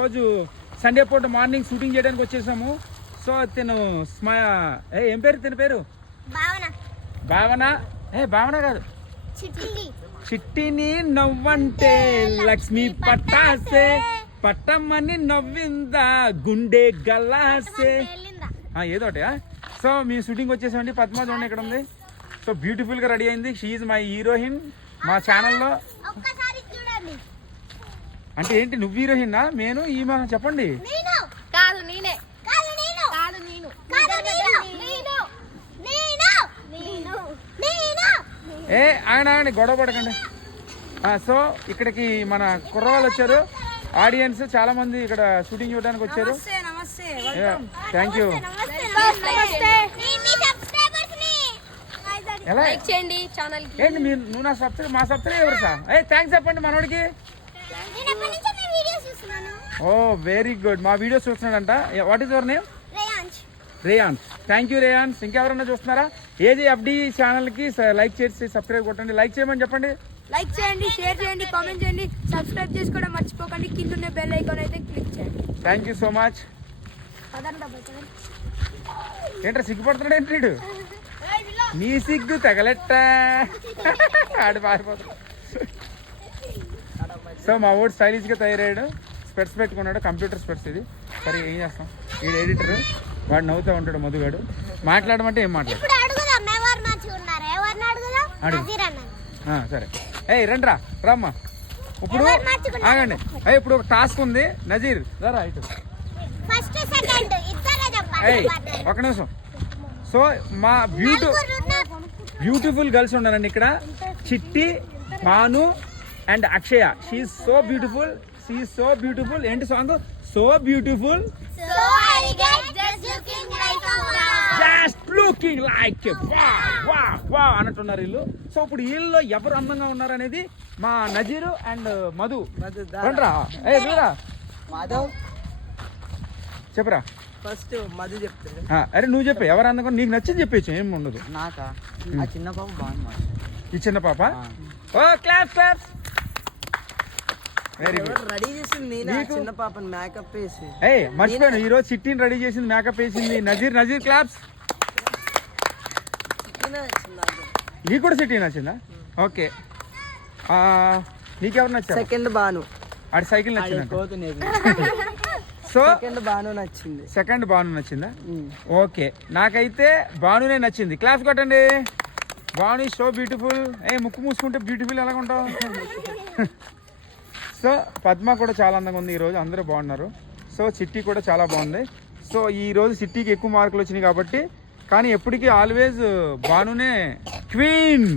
రోజు సండే పూట morning shooting చేయడానికి వచ్చేసాము. సో తిను ఏం పేరు తిన పేరు? భావన. భావన కాదు, చిట్టిని నవ్వంటే లక్ష్మి పట్టాసే, పట్టమ్మని నవ్విందా గుండె గల్లాసే, ఏదోటి. సో మేము షూటింగ్ వచ్చేసామండి. పద్మా చూడండి ఇక్కడ ఉంది. సో బ్యూటిఫుల్ గా రెడీ అయింది. షీ ఈజ్ మై హీరోయిన్ మా ఛానల్లో. అంటే ఏంటి నువ్వు హీరోయిన్నా? నేను ఈమె చెప్పండి. ఆయన గొడవ పడకండి. సో ఇక్కడికి మన కుర్రవాళ్ళు వచ్చారు, ఆడియన్స్ చాలా మంది ఇక్కడ షూటింగ్ చూడడానికి వచ్చారు. Thank you. ఎలా ఏంటి మీరు నువ్వు నా సబ్స్క్రైబ్ మా సబ్స్క్రైబ్ ఎవరు సార్? థ్యాంక్స్ చెప్పండి మనోడికి. ఓ వెరీ గుడ్, మా వీడియోస్ చూస్తున్నాడంట. What is your name? Reyans. Thank you Reyans. ఇంకెవరన్నా చూస్తున్నారా? ఏజీ ఎఫ్డి ఛానల్కి లైక్ చేసి సబ్స్క్రైబ్ కొట్టండి. లైక్ చేయమని చెప్పండి. లైక్ చేయండి, షేర్ చేయండి, కామెంట్ చేయండి, సబ్స్క్రైబ్ చేసుకోవడం మర్చిపోకండి. కింద ఉన్న బెల్ ఐకాన్ అయితే క్లిక్ చేయండి. Thank you so much. ఏంట్రా సిగ్గుపడుతున్నాడు ఏంటి? నీ సిగ్గు తగలెట్ట ఆడి పారిపోతాడు. సో మా ఊడు స్టైలిష్గా తయారయ్యాడు. స్పెట్స్ పెట్టుకున్నాడు, కంప్యూటర్ స్పెట్స్. ఇది సరే ఏం చేస్తాం, వీడు ఎడిటర్, వాడు నవ్వుతూ ఉంటాడు. మధుగాడు మాట్లాడమంటే ఏం మాట్లాడు. సరే రండిరా రామ్మా. ఇప్పుడు ఆగండి. ఇప్పుడు ఒక టాస్క్ ఉంది. నజీర్ రా ఇటు. ఒక నిమిషం. సో మా బ్యూటిఫుల్ గర్ల్స్ ఉన్నారండి ఇక్కడ. Chitti, Bhanu and Akshaya. She so beautiful, she so beautiful. ఏంటి song? So beautiful, just looking like wow అన్నట్టున్నారు వీళ్ళు. సో ఇప్పుడు వీళ్ళలో ఎవరు అందంగా ఉన్నారు అనేది మా నజీరు అండ్ మధు. రండ్రా. మాధవ్ చెప్పరా. ఫస్ట్ మధు చెప్తాడు. అరే నువ్వు చెప్పు, ఎవరు అందంగా నీకు నచ్చింది చెప్పేచ్చు, ఏం ఉండదు. నాకా ఆ చిన్న పాప బాగుంది. ఈ చిన్న పాప. Oh claps claps. Very good. Ready చేసింది చిన్న పాపని మేకప్ వేసి. మర్చిపోయాను, ఈ రోజు చిట్టిని రెడీ చేసింది, మేకప్ వేసింది నజీర్. నజీర్ క్లాప్స్. నీకు కూడా చిట్టి నచ్చిందా? ఓకే. నీకెవరు నచ్చారు? సెకండ్ బాను. ఆడి సైకిల్ నచ్చింది. సో సెకండ్ బాను నచ్చిందా? ఓకే, నాకైతే బానునే నచ్చింది. క్లాప్స్ కొట్టండి. Bhanu so beautiful. ముక్కు మూసుకుంటే బ్యూటిఫుల్ ఎలాగ ఉంటావు? సో పద్మ కూడా చాలా అందంగా ఉంది ఈరోజు. అందరూ బాగున్నారు. సో చిట్టి కూడా చాలా బాగుంది. సో ఈరోజు చిట్టికి ఎక్కువ మార్కులు వచ్చినాయి కాబట్టి, కానీ ఎప్పటికీ ఆల్వేస్ బానునే క్వీన్.